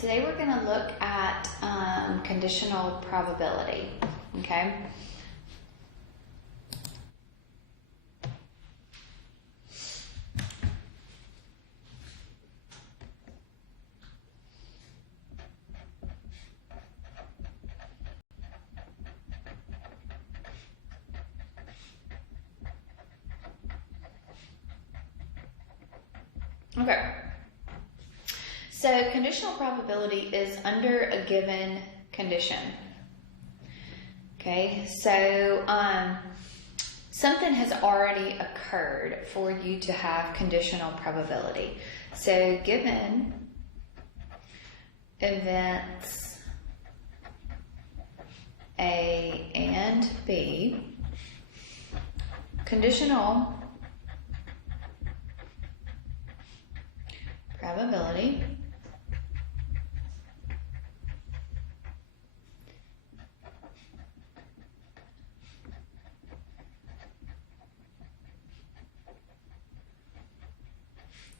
Today we're going to look at conditional probability, okay? Okay. So conditional probability is under a given condition. Okay, so something has already occurred for you to have conditional probability. So given events A and B, conditional probability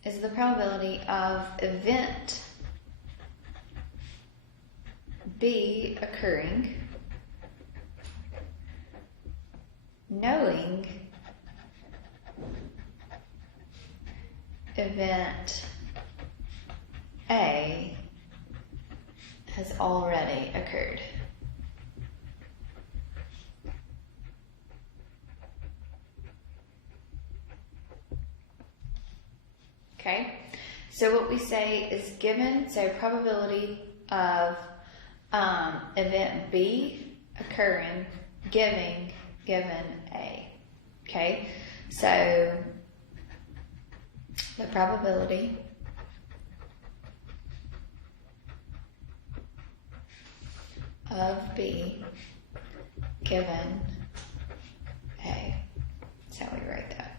is the probability of event B occurring knowing event A has already occurred. Okay, so what we say is given, so probability of event B occurring given A. Okay, so the probability of B given A. That's how we write that.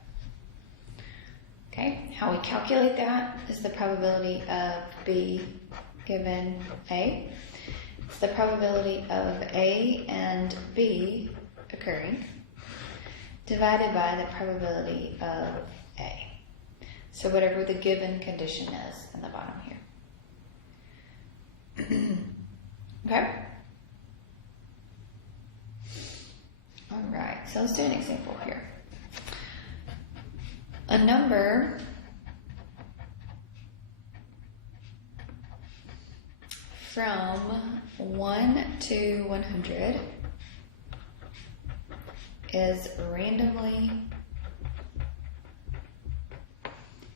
Okay, how we calculate that is the probability of B given A. It's the probability of A and B occurring divided by the probability of A. So whatever the given condition is in the bottom here. Okay? All right, so let's do an example here. A number from 1 to 100 is randomly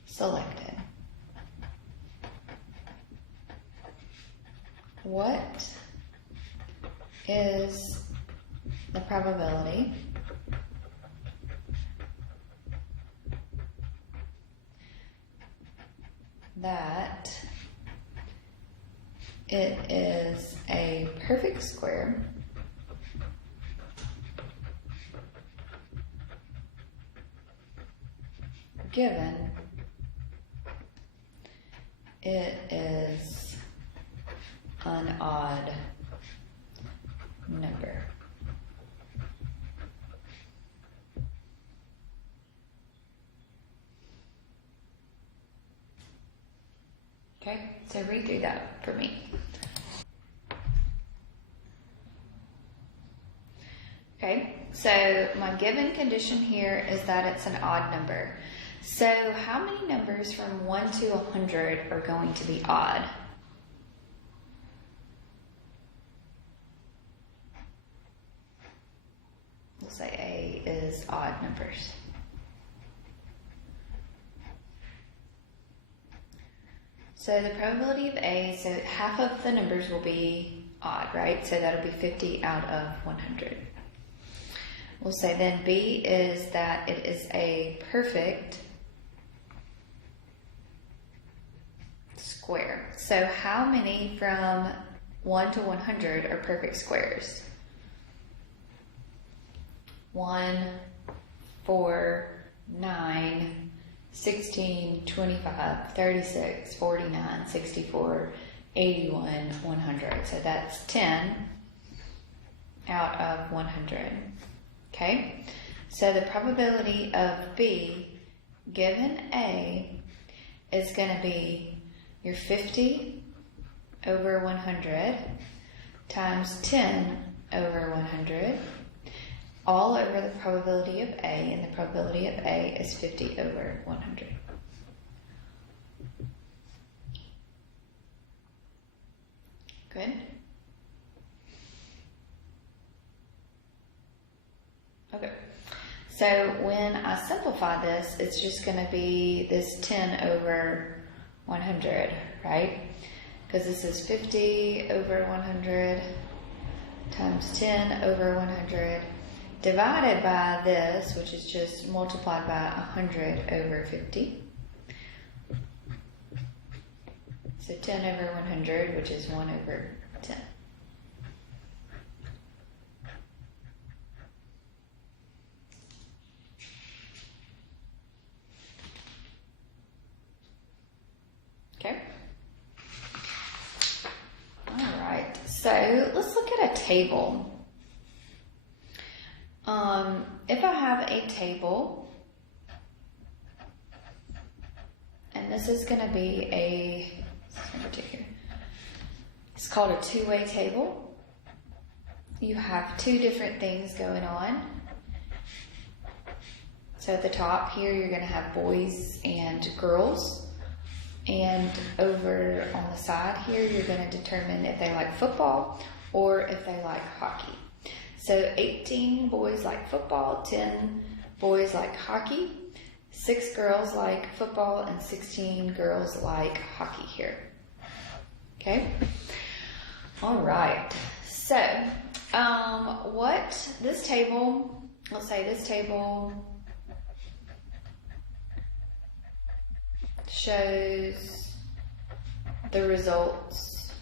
selected. What is the probability that it is a perfect square given it is an odd number? Okay, so read through that for me. Okay, so my given condition here is that it's an odd number. So how many numbers from 1 to 100 are going to be odd? We'll say A is odd numbers. So the probability of A, so half of the numbers will be odd, right? So that'll be 50 out of 100. We'll say then B is that it is a perfect square. So how many from 1 to 100 are perfect squares? 1, 4, 9, 16, 25, 36, 49, 64, 81, 100. So that's 10 out of 100. Okay? So the probability of B given A is going to be your 50 over 100 times 10 over 100, all over the probability of A, and the probability of A is 50 over 100. Good? Okay. So when I simplify this, it's just going to be this 10 over 100, right? Because this is 50 over 100 times 10 over 100 divided by this, which is just multiplied by 100 over 50. So 10 over 100, which is 1 over 10. Okay. All right. So let's look at a table. If I have a table, and this is going to be it's called a two-way table. You have two different things going on. So at the top here, you're going to have boys and girls. And over on the side here, you're going to determine if they like football or if they like hockey. So 18 boys like football, 10 boys like hockey, 6 girls like football, and 16 girls like hockey here. Okay? All right. So, this table, let's say this table shows the results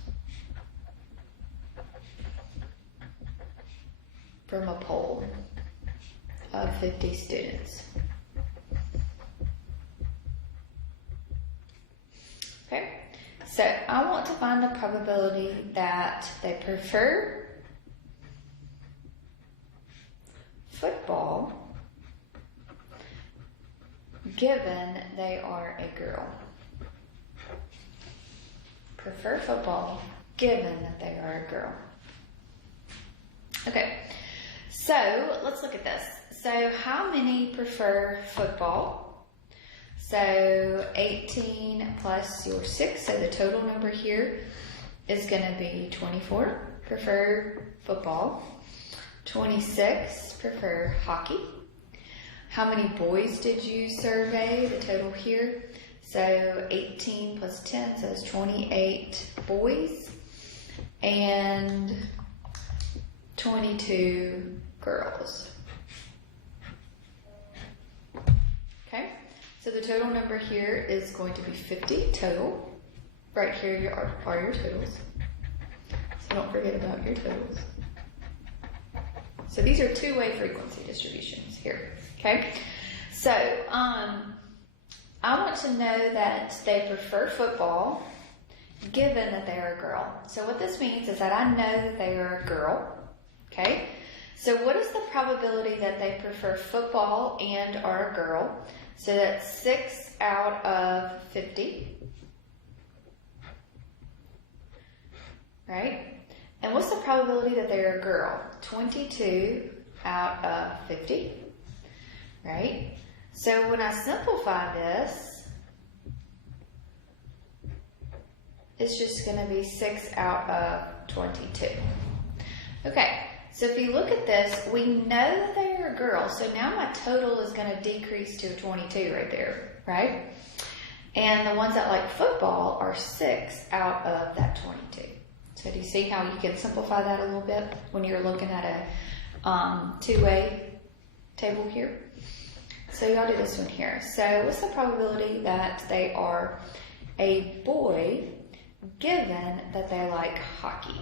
from a poll of 50 students. Okay, so I want to find the probability that they prefer football given they are a girl. Prefer football given that they are a girl. Okay, so let's look at this. So how many prefer football? So 18 plus your 6, so the total number here is going to be 24 prefer football. 26 prefer hockey. How many boys did you survey? The total here. So 18 plus 10, so it's 28 boys and 22 girls. Okay, so the total number here is going to be 50 total. Right here are your totals. So don't forget about your totals. So these are two-way frequency distributions here. Okay, so I want to know that they prefer football given that they are a girl. So what this means is that I know that they are a girl. Okay, so what is the probability that they prefer football and are a girl? So that's 6 out of 50. Right? And what's the probability that they're a girl? 22 out of 50. Right? So when I simplify this, it's just going to be 6 out of 22. Okay, so if you look at this, we know that they are a girl. So now my total is going to decrease to a 22 right there, right? And the ones that like football are 6 out of that 22. So do you see how you can simplify that a little bit when you're looking at a two-way table here? So y'all do this one here. So what's the probability that they are a boy given that they like hockey?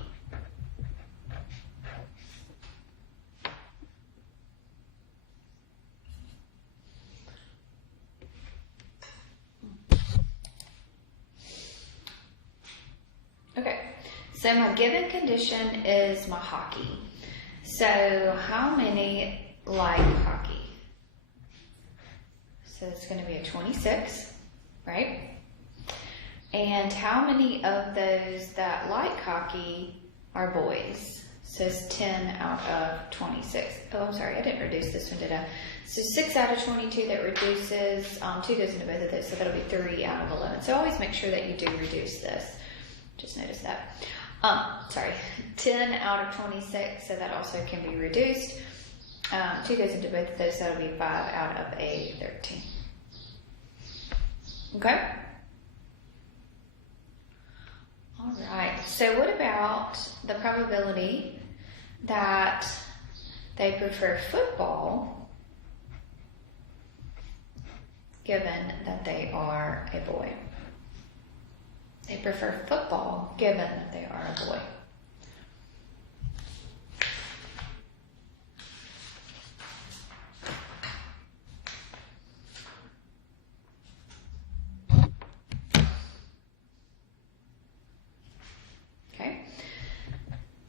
Okay, so my given condition is my hockey. So how many like hockey? So it's going to be a 26, right? And how many of those that like hockey are boys? So it's 10 out of 26. Oh, I'm sorry, I didn't reduce this one, did I? So 6 out of 22 that reduces, 2 goes into both of those, so that'll be 3 out of 11. So always make sure that you do reduce this. Just notice that. 10 out of 26, so that also can be reduced. 2 goes into both of those, so that'll be 5 out of a 13. Okay? All right, so what about the probability that they prefer football given that they are a boy? They prefer football given that they are a boy.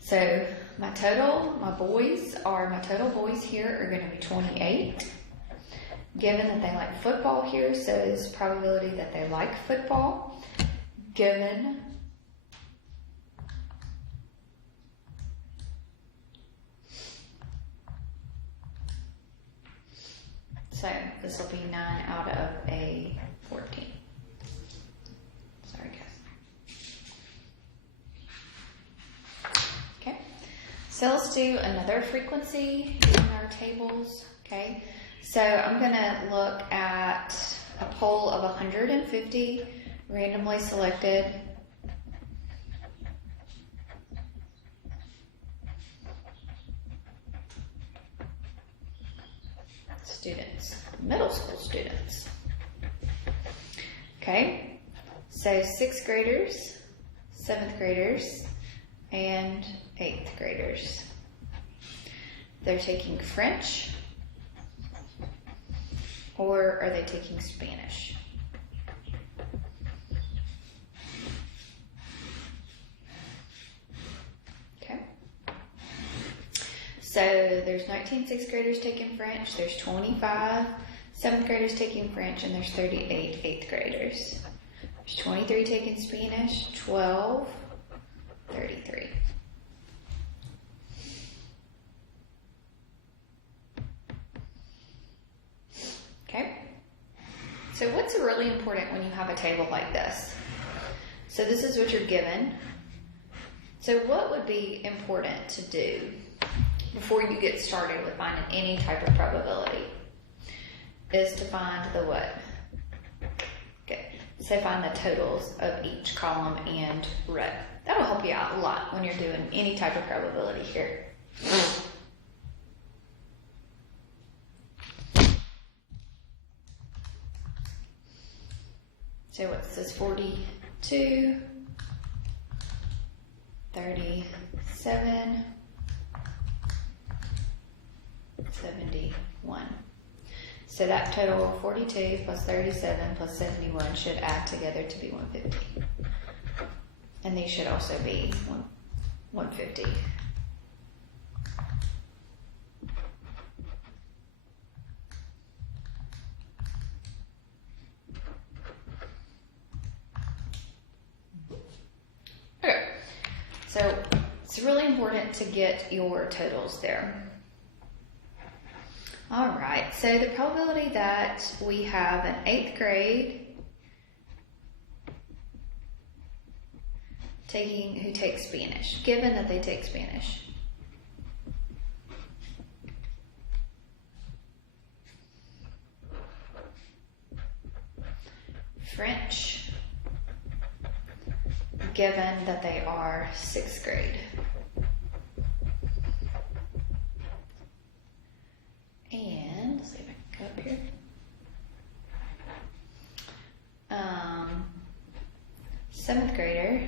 So my total boys here are going to be 28. Given that they like football here, so it's probability that they like football. Given so this will be 9 out of a 14. Sorry, guys. Okay, so let's do another frequency in our tables. Okay, so I'm going to look at a poll of 150 randomly selected students, middle school students. Okay, so 6th graders, 7th graders, and 8th graders. They're taking French, or are they taking Spanish? Okay. So there's 19 6th graders taking French, there's 25 7th graders taking French, and there's 38 8th graders. There's 23 taking Spanish, 12, 33. Okay, so what's really important when you have a table like this? So this is what you're given. So what would be important to do before you get started with finding any type of probability is to find the what? Okay, so find the totals of each column and row. That'll help you out a lot when you're doing any type of probability here. So what's this? 42, 37, 71. So that total of 42 plus 37 plus 71 should add together to be 150. And these should also be 150. Okay, so it's really important to get your totals there. All right, so the probability that we have an 8th grade who takes Spanish, given that they take Spanish. French, given that they are 6th grade. And let's see if I can go up here. 7th grader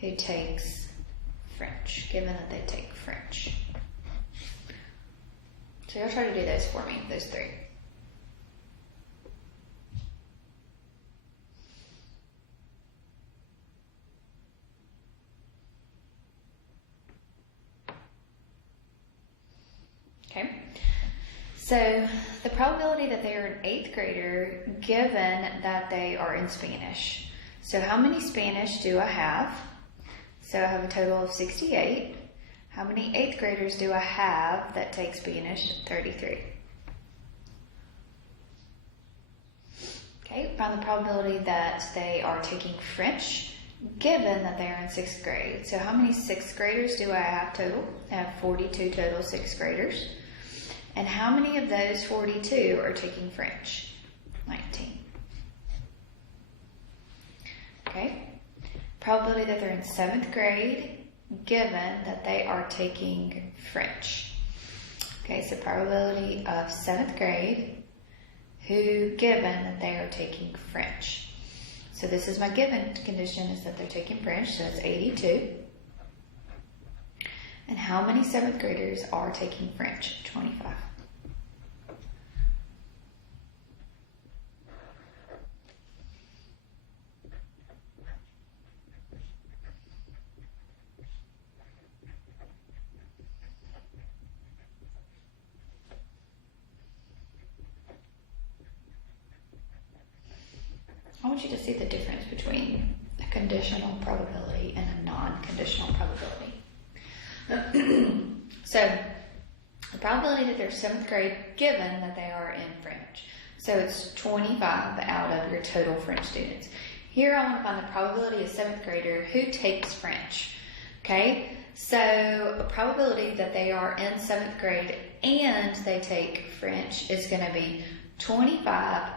who takes French, given that they take French. So y'all try to do those for me, those three. Okay, so the probability that they are an 8th grader given that they are in Spanish. So how many Spanish do I have? So I have a total of 68. How many 8th graders do I have that take Spanish? 33. Okay, find the probability that they are taking French, given that they are in 6th grade. So how many 6th graders do I have total? I have 42 total 6th graders. And how many of those 42 are taking French? 19. Okay. Probability that they're in 7th grade, given that they are taking French. Okay, so probability of 7th grade, given that they are taking French. So this is my given condition, is that they're taking French, so it's 82. And how many 7th graders are taking French? 25. I want you to see the difference between a conditional probability and a non-conditional probability. So, the probability that they're 7th grade, given that they are in French. So it's 25 out of your total French students. Here I want to find the probability of 7th grader who takes French. Okay, so a probability that they are in 7th grade and they take French is going to be 25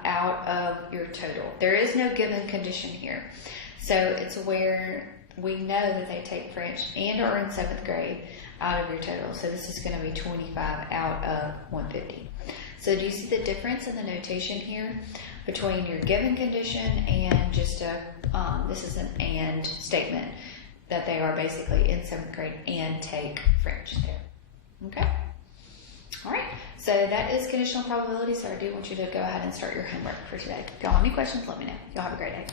out of your total. There is no given condition here. So it's where we know that they take French and are in 7th grade out of your total. So this is going to be 25 out of 150. So do you see the difference in the notation here between your given condition and just this is an and statement, that they are basically in 7th grade and take French there. Okay? All right, so that is conditional probability, so I do want you to go ahead and start your homework for today. If y'all have any questions, let me know. Y'all have a great day.